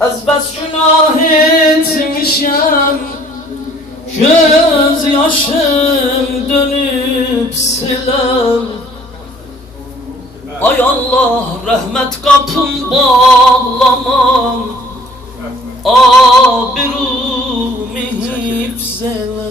Az bas günah etmişem, göz yaşım dönüp silem. Ay Allah, rahmet kapım bağlamam, abirumu hifzele.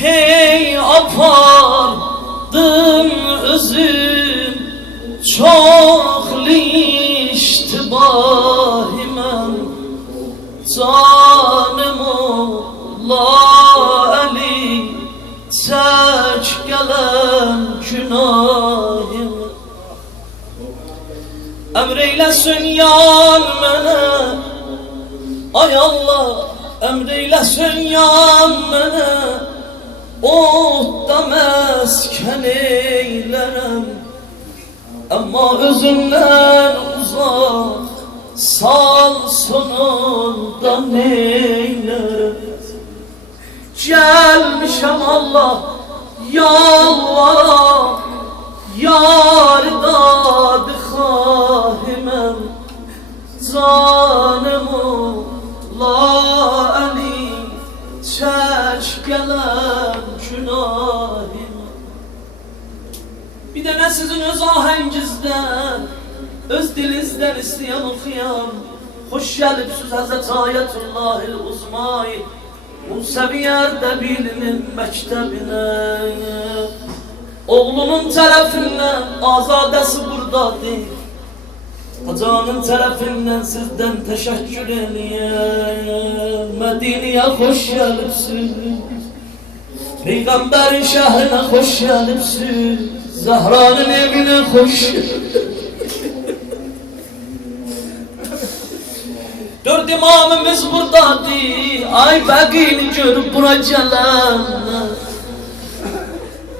Pey apardım özüm, çok iştibahimem. Canım ola Ali, çek gelen günahim. Emreylesin yan mene, ay Allah, emreylesin yan mene. Otda mesken eylerem, ama özümden uzak, sal sonunda neylerim. Gelmişem Allah, yalvara, yar dadı khahimem. Canım ola Ali, çek gelen günahim. Bir de ne sizin öz ahengizden, öz dilinizden isteyen okuyam. Hoş gelipsiz Hazreti Ayetullahil Uzmay, Musevi Erdebil'in mektebine. Oğlunun tarafından azadesi burada değil, Haca'nın tarafından sizden teşekkür edeyim. Medine'ye hoş gelipsiz, Peygamberin şehrine hoş gelipsiz, Zehra'nın evine hoş. Dört imamımız buradadır, ay bakini görüp bura gelen.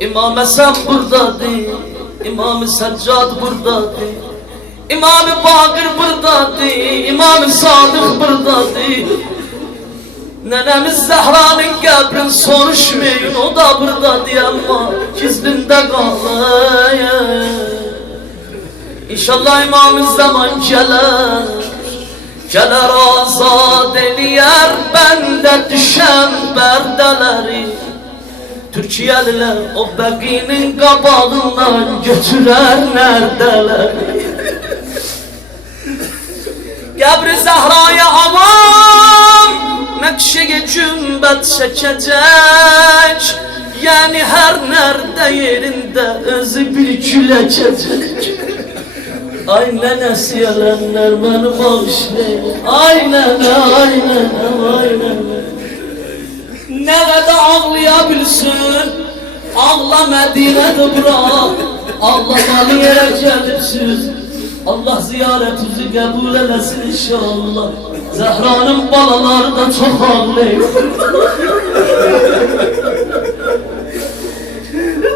İmam Hasan buradadır, İmam Seccad buradadır, İmam Bakır buradadır, İmam Sadık buradadır. Nenemiz Zehra'nın kabrini soruşmayın, o da buradadır ama gizlinde kalır. İnşallah imamız zaman gelir azad eləyər bəndə düşən bərdələri. Türkiyəliler o bəqinin qabağından götürər nərdələri. Qəbri Zehra'ya aman nəqşəyə cümbət çəkəcək, yəni hər nərdə yerində özü bir güləcək. Ay nənəsi yalanlar beni bağışlayın, ay nənə, ay nənə, ay nənə. Ne kadar ağlayabilsin, ağla Medine'de bırak, ağlamalı yere gelipsiz. Allah ziyaretinizi kabul eylesin inşallah. Zehra'nın balaları da çok ağlıyor.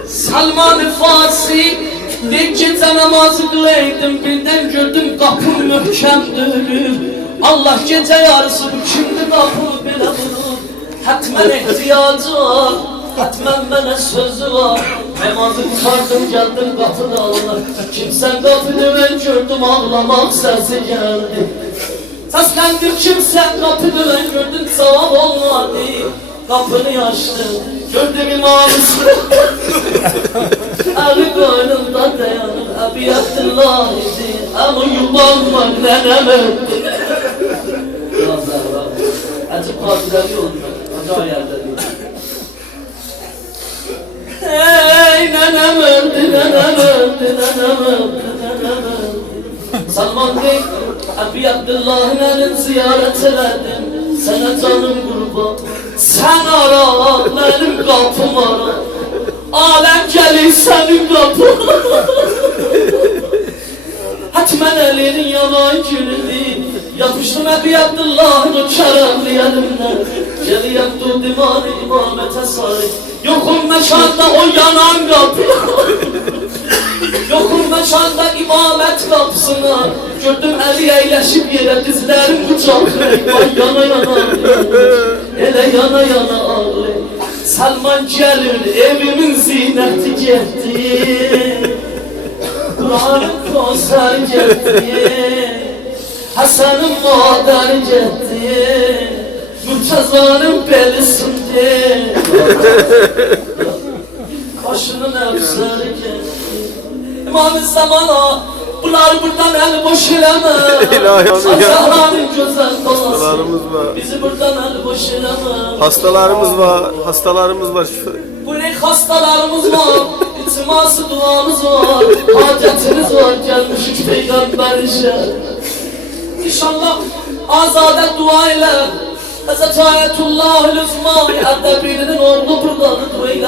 Salman-ı Farsi bir gece namazı kılaydım, birden gördüm kapım möhkem dönür. Allah gece yarısı bu kimdi kapımı bile vurur. Hatmen ihtiyacı var, hatmen bana sözü var. Namazı kurtardım geldim kapıda Allah. Kimsen kapıda ben gördüm, ağlamak sesi geldi. Seslendim kimsen kapıda ben gördüm, cevap olmadı. Kapını açtım, gördüm imamısı. Eli koynumda dayanır, Ebi Abdullah idi. Ama yubanma nenem öldü. Ya Zahra, acı partileri oldu. Acı yerde değil. Hey nenem öldü, nenem öldü, nenem öldü, nenem öldü. Salman Bey, Ebi Abdullah'ın elini ziyaret ederdim. Sana canım kurban. Sen ara, benim kapım ara. Alem gelir senin kapın. Hatmen elinin yalan gülüdü. Yapıştım Ebi Abdullah'ın o keremli elimden. Geliyem dur dimanı imamete sarı. Yokum meşanda o yanan kapı. Yokum meşanda imamet kapısına. Gördüm eli eyleşip yere dizlerim kucaklayıp. Ay yana yana ele yana yana ağlay. Salman gelir evimin zineti gitti. Kur'an'ın konser gitti. Hasan'ın madar gitti, Murtaza'nın belisinde. Başının efsari gitti. İmam-ı Zaman'a bunlar buradan el boş eleme. Hastalarının güzel dolası. Bizi buradan el boş eleme. Hastalarımız var. Bu ne hastalarımız var, iltiması duamız var, hacetiniz var, gelmişik peygamber işe. İnşallah azade dua ile Hazreti Ayetullah-ül Uzma Eddebirinin oğlu buradadır dua ile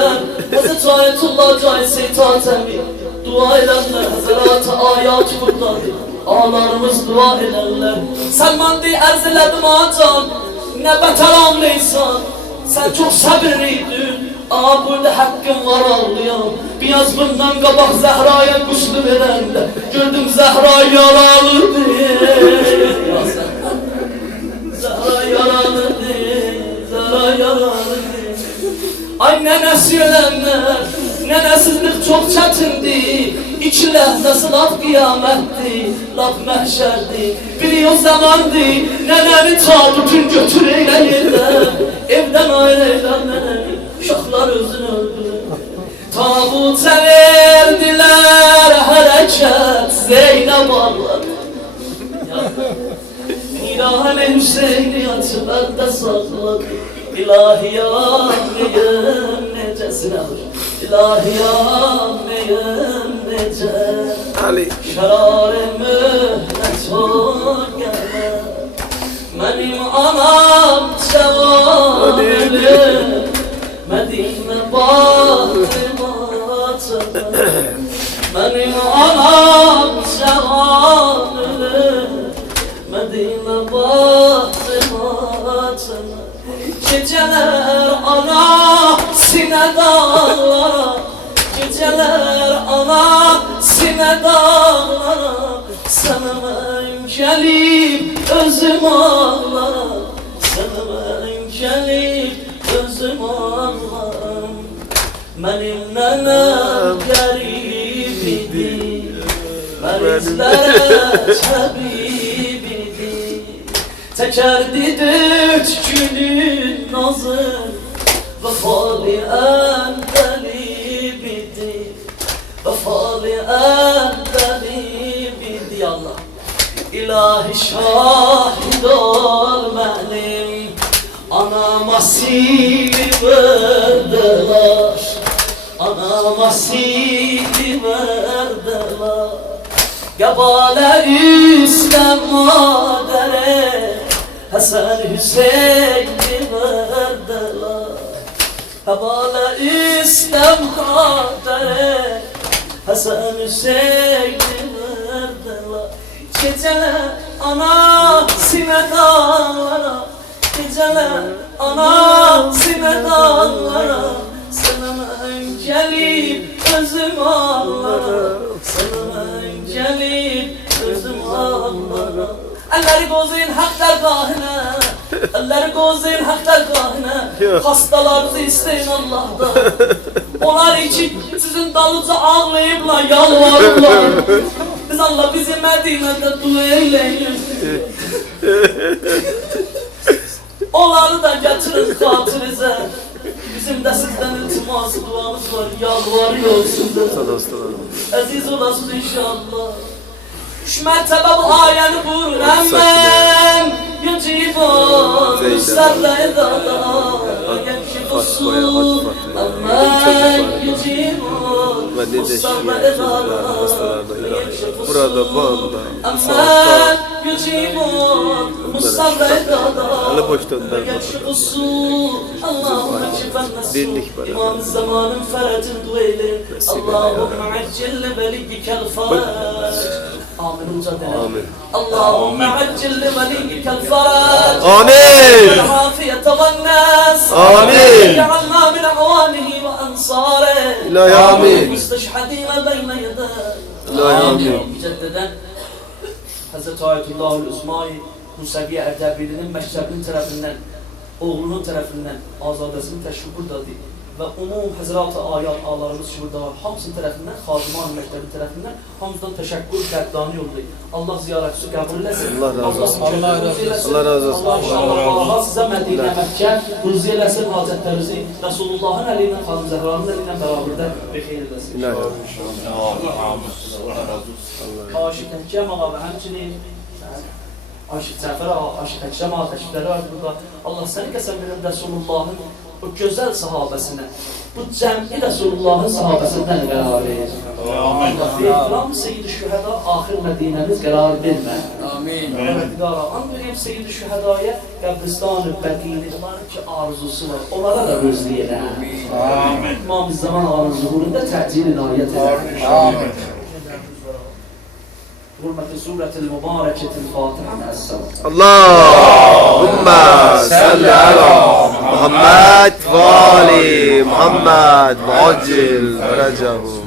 Hazreti Ayetullah Cahil Tatemi dua edenler Hazreti Ayat buradadır ağlarımız dua edenler Selman diye erz eledim acan ne beter anlıysan sen çok sabirliydin burada hakkım var ağlıyorum biraz bundan kabak Zehra'ya kuşlu verende gördüm Zehra yaralıdır Zehra yaralıdır Zehra yaralıdır ay nenesi ölenler nenesizlik çok çetindi İçiler nasıl laf kıyametti laf mehşerdi biliyor zamandı neneni tabutun götür eyle yerden evden ayrılan neneni uşaklar özünü öldü tabuta verdiler hareket Zeynep ağladı İlahi Hüseyin'i yatıp elde sakladı İlahi yanmayın necesine İlahi yanmayın nece şerare mühnet ol gele benim anam cevan ölüm Medine Fatıma benim anam cevan ölüm Medine Fatıma geceler ana sine dağlara geceler ana sine dağlara sana ben gelip özüm ağlara sana ben gelip özüm ağlarım benim nenem garip idi merizlere tabip idi tekerdi dört günün nazı vefalı endelip idi vefalı endelip idi Allah İlahi şahid ol benim anama sili verdiler anama sili verdiler Gebale üstten madere Hasan Hüseyin'i verdiler Gebale üstten madere Hasan Hüseyin'i verdiler Geceler anasine dağlara Geceler anasine dağlara Sana gelip özüm ağlara Sana gelip özüm ağlara Elleri gozayın hak dergahine Elleri gozayın hak dergahine Hastalarınızı isteyin Allah'tan Onlar için sizin dalıca ağlayıpla yalvarırlar Biz Allah bizi Medine'de dua eyleyin Onları da getirin hatırıza Bizim de sizden iltiması duamız var yalvarıyorsunuz Aziz olasın inşallah Şu mertebe bu ayeni buyurun Hemen yücibun Müsabla edana Gençibusun Hemen yücibun Müsabla edana Burada banda Hemen yücibun Müsabla edana Gençibusun Allahümme şifen nasıl İmam zamanın ferecin dueylin Allahümme accille veliyyikel faraj آمين آمين اللهم عجل لوليك الفرج آمين والعافية والناس آمين اجعلنا من أعوانه وأنصاره لا آمين مستشهدين بين يديه لا آمين مجددا Hazreti Ayetullah-ül Uzma-i Musevi Erdebil'in meşrebinin tarafından, oğlunun tarafından azadesini teşvik buradadır. və umum həzrat-ı ayat ağalarımız ki burada var, hamısının tərəfindən, Xadiman məktəbi tərəfindən hamımızdan təşəkkür, qəddani yollayır. Allah ziyarətçisi qəbul eləsin. Allah razı olsun. Allah razı olsun. Allah razı olsun. Allah inşallah Allah sizə Mədinə Məkkə ruzi eləsin, hacətlərinizi Resulullahın əli ilə, Xanım Zəhranın əli ilə bərabərdə bexeyr eləsin. Aşıq Əkrəm ağa və həmçinin Aşıq Cəfər ağa, Aşıq Əkrəm ağa təşrifləri var burada. Allah səni qəsəm verir Resulullahın o gözəl sahabəsinə, bu cəm'i Resulullahın sahabəsindən qərar verir. Allah deyir, Seyyid-i Şühəda, axir Mədinəmiz qərar vermə. Amin. And vereyim Seyyid-i Şühədaya, qəbristan-ı bəqini, onların ki arzusu var, onlara da rüzləyirəm. Amin. İmam-ı Zaman ağanın zuhurunda təcil inayət edər. Amin. Hürmeti suretil mübareketil Fatiha məəssəm. Allahümme salli ala Muhammed ve ali Muhammed ve acil feracahu.